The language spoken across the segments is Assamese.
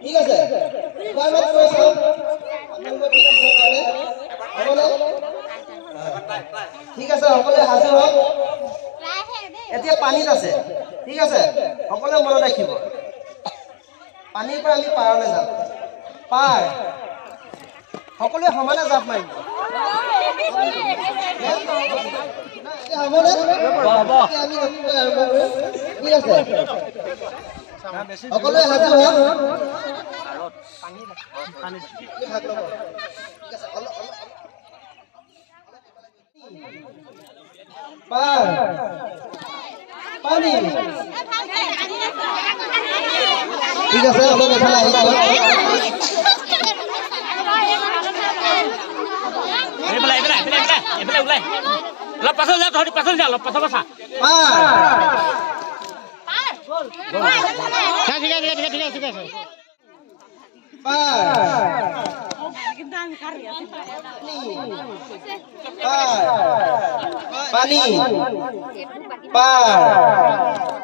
ঠিক আছে ঠিক আছে সকলে হাজিৰ হওক এতিয়া পানীত আছে ঠিক আছে সকলে মনত ৰাখিব পানীৰ পৰা আমি পাৰলৈ যাম পাৰ সকলোৱে সমানে জাপ মাৰিব সকলোৱে হাজিৰ হওক পাৰ পানী ঠিক আছে অলপ এফালে আহিবা পানী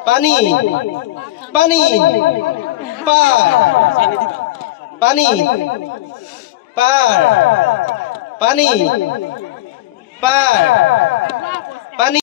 পানী পানী পানী পানী পানী